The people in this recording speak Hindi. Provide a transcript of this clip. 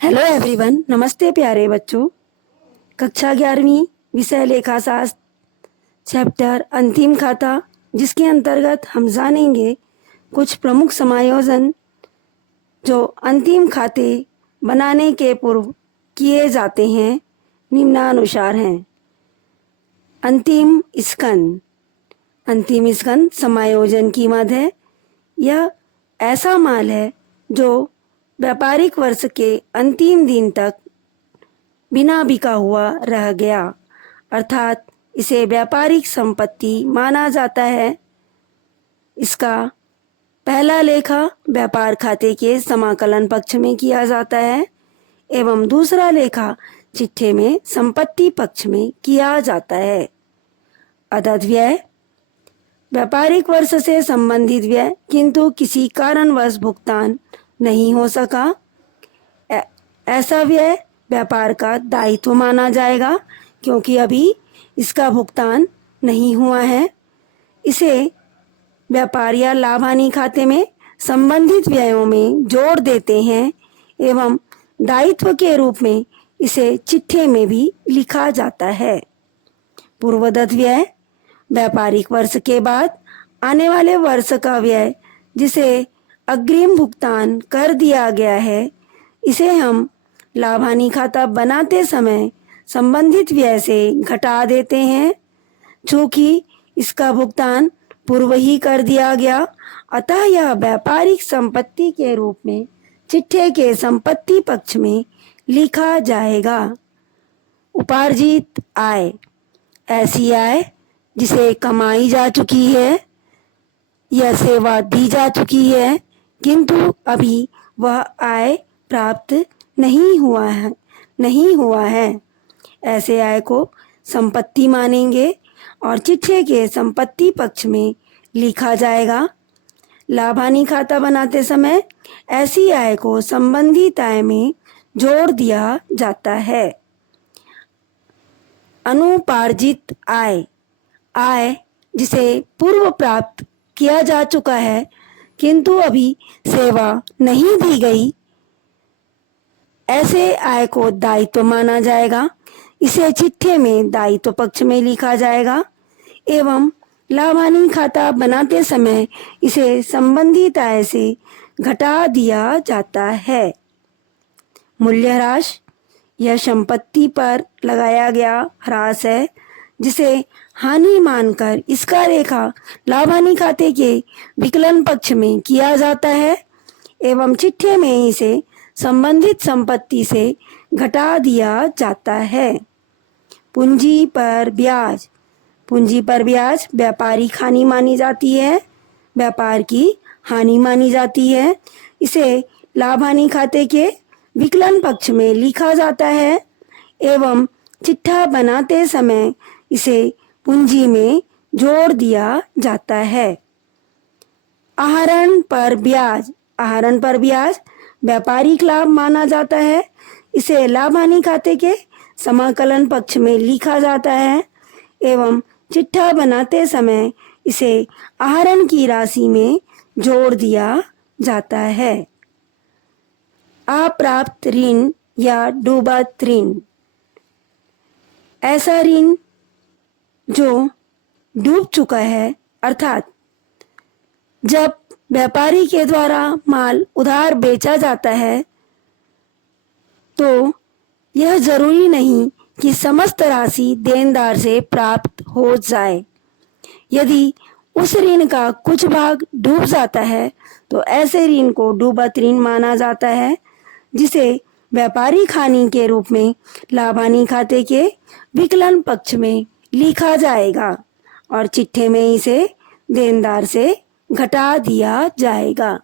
हेलो एवरीवन, नमस्ते प्यारे बच्चों। कक्षा 11वीं विषय लेखाशास्त्र चैप्टर अंतिम खाता, जिसके अंतर्गत हम जानेंगे कुछ प्रमुख समायोजन जो अंतिम खाते बनाने के पूर्व किए जाते हैं, निम्नानुसार हैं। अंतिम स्कंद। अंतिम स्कंद समायोजन की मद है। यह ऐसा माल है जो व्यापारिक वर्ष के अंतिम दिन तक बिना बिका हुआ रह गया, अर्थात इसे व्यापारिक संपत्ति माना जाता है। इसका पहला लेखा व्यापार खाते के समाकलन पक्ष में किया जाता है एवं दूसरा लेखा चिट्ठे में संपत्ति पक्ष में किया जाता है। अदद व्यय, व्यापारिक वर्ष से संबंधित व्यय किंतु किसी कारणवश भुगतान नहीं हो सका, ऐसा व्यय व्यापार का दायित्व माना जाएगा क्योंकि अभी इसका भुगतान नहीं हुआ है। इसे व्यापार या लाभ हानि खाते में संबंधित व्ययों में जोड़ देते हैं एवं दायित्व के रूप में इसे चिट्ठे में भी लिखा जाता है। पूर्वदत्त व्यय, व्यापारिक वर्ष के बाद आने वाले वर्ष का व्यय जिसे अग्रिम भुगतान कर दिया गया है, इसे हम लाभ हानि खाता बनाते समय संबंधित व्यय से घटा देते हैं। चूंकि इसका भुगतान पूर्व ही कर दिया गया, अतः यह व्यापारिक संपत्ति के रूप में चिट्ठे के संपत्ति पक्ष में लिखा जाएगा। उपार्जित आय, ऐसी आय जिसे कमाई जा चुकी है या सेवा दी जा चुकी है किंतु अभी वह आय प्राप्त नहीं हुआ है। ऐसे आय को संपत्ति मानेंगे और चिट्ठे के संपत्ति पक्ष में लिखा जाएगा। लाभ हानि खाता बनाते समय ऐसी आय को संबंधित आय में जोड़ दिया जाता है। अनुपार्जित आय, आय जिसे पूर्व प्राप्त किया जा चुका है किंतु अभी सेवा नहीं दी गई, ऐसे आय को दायित्व माना जाएगा। इसे चिट्ठे में दायित्व पक्ष में लिखा जाएगा एवं लाभ हानि खाता बनाते समय इसे संबंधित आय से घटा दिया जाता है। मूल्यह्रास, यह संपत्ति पर लगाया गया ह्रास है जिसे हानि मानकर इसका लेखा लाभ हानि खाते के विकलन पक्ष में किया जाता है एवं चिट्ठे में इसे संबंधित संपत्ति से घटा दिया जाता है। पूंजी पर ब्याज, पूंजी पर ब्याज व्यापारिक हानि मानी जाती है, व्यापार की हानि मानी जाती है। इसे लाभ हानि खाते के विकलन पक्ष में लिखा जाता है एवं चिट्ठा बनाते समय इसे पूंजी में जोड़ दिया जाता है। आहरण पर ब्याज, आहरण पर ब्याज व्यापारिक लाभ माना जाता है। इसे लाभ हानि खाते के समाकलन पक्ष में लिखा जाता है एवं चिट्ठा बनाते समय इसे आहरण की राशि में जोड़ दिया जाता है। अप्राप्त ऋण या डूबत ऋण, ऐसा ऋण जो डूब चुका है, अर्थात जब व्यापारी के द्वारा माल उधार बेचा जाता है तो यह जरूरी नहीं कि समस्त राशि देनदार से प्राप्त हो जाए। यदि उस ऋण का कुछ भाग डूब जाता है तो ऐसे ऋण को डूबत ऋण माना जाता है, जिसे व्यापारिक हानि के रूप में लाभ हानि खाते के विकलन पक्ष में लिखा जाएगा और चिट्ठे में इसे देनदार से घटा दिया जाएगा।